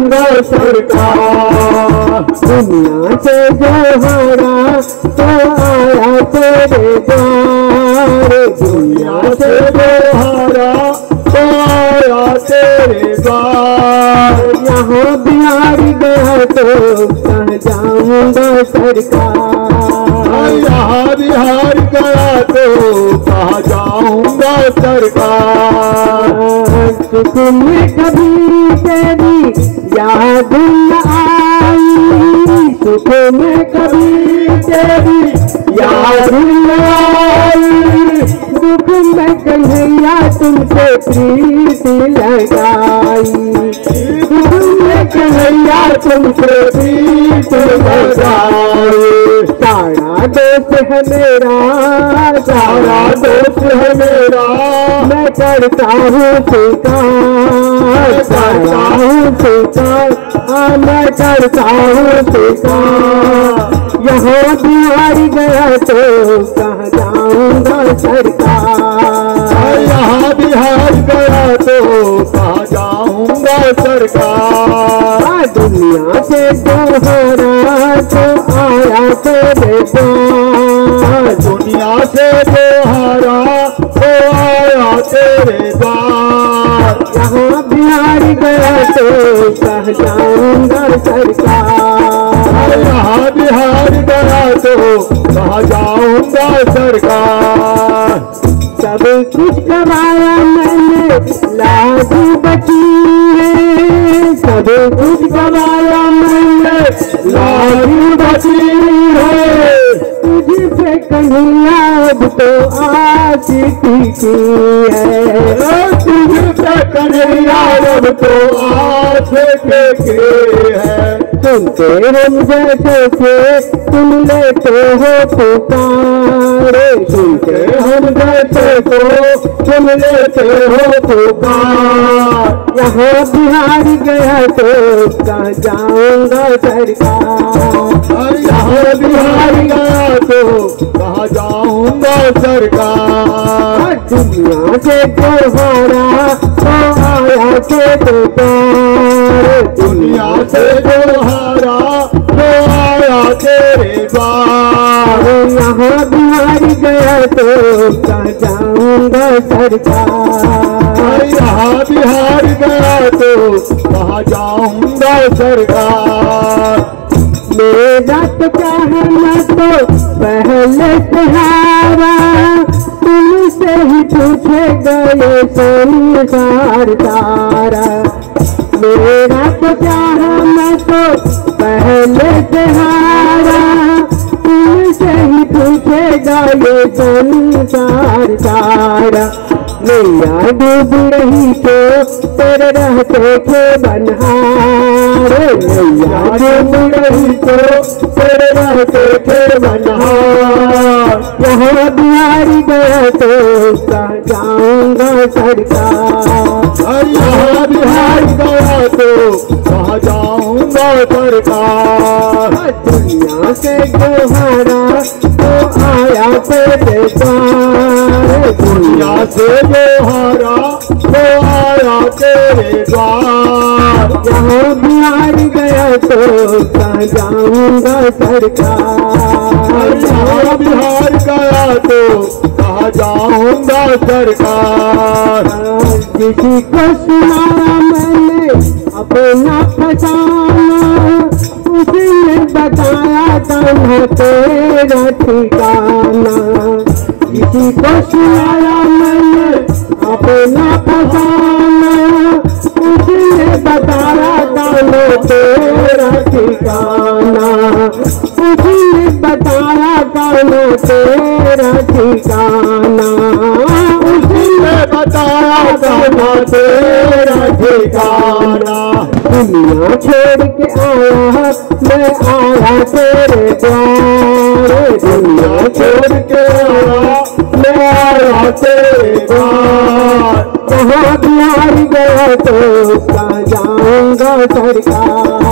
जाऊंगा सरकार। दुनिया से जो हारा तो आया तेरे द्वार, दुनिया से जो हारा तो आया तेरे द्वार। यहाँ बिहार गया तो कहाँ जाऊंगा सरकार, यहाँ बिहार गया तो कहाँ जाऊंगा सरकार। सुख में कभी तेरी याद न आई, सुख में कभी तेरी याद न आई, दुख में कन्हैया तुमसे प्रीत लगाई, दुख में कन्हैया तुमसे प्रीत लगाई। सारा दोस्त है मेरा, सारा दोस्त है मेरा, मैं करता हूँ स्वीकार, करता हूँ स्वीकार, मैं करता हूँ स्वीकार। यहाँ बिहार गया तो कहाँ जाऊंगा सरकार, यहाँ बिहार गया तो कहाँ जाऊंगा सरकार। दुनिया से जो हारा तो आया तेरे द्वार, दुनिया से जो हारा तो आया तेरे द्वार। यहाँ बिहार गया तो कहाँ जाऊंगा सरकार, यहाँ बिहार गया तो कहाँ जाऊंगा सरकार। सब कुछ गवाया मैंने लाज बची है, सब कुछ गवाया मैंने लाज बची है। तुझसे कन्हैया अब तो आशिकी की है, तुझसे कन्हैया अब तो आशिकी है। सुनते हम जैसे से सुन लेते हो पुकार, सुनते हम जैसे को सुन लेते हो पुकार। यहाँ बिहार गया तो कहाँ जाऊंगा सरकार, यहाँ बिहार गया तो कहाँ जाऊंगा सरकार। दुनिया से जो हारा तो आया तेरे द्वार, दुनिया से जो हारा तो आया तेरे द्वार। यहाँ बिहार गया तो कहाँ जाऊंगा सरकार, यहाँ बिहार गया तो कहाँ जाऊंगा सरकार। मेरा तो चाहे मैं तो पहले से हारा, तुमसे ही पूछे गए संसार सारा। मेरा तो चाहे मैं तो पहले से हारा, तुमसे ही पूछे गए संसार सारा। नैया डूब रही तो तेरे रहते थे बनहार, नैया डूब रही तो तेरे रहते थे बनहार। यहाँ बिहार गया तो कहाँ जाऊंगा सरकार, यहाँ बिहार गया तो कहाँ जाऊंगा सरकार। दुनिया से जो हारा तो आया तेरे द्वार, दुनिया से जो हारा तो आया तेरे द्वार। यहाँ बिहार गया तो कहाँ जाऊंगा सरकार, यहाँ बिहार गया तो कहाँ जाऊंगा सरकार। किसी को सुनाया मैंने अपना फसाना, उसने बताया कहाँ तेरा ठिकाना। किसी को सुनाया मैंने अपना फसाना, उसने बताया कहाँ तेरा ठिकाना, उसने बताया कहाँ तेरा ठिकाना, उसने बताया कहाँ तेरा ठिकाना। दुनिया छोड़ के आया मैं आया तेरे द्वार, दुनिया छोड़ के आया मैं आया तेरे द्वार। कहाँ बिहार गया तो कहाँ जाऊंगा सरकार,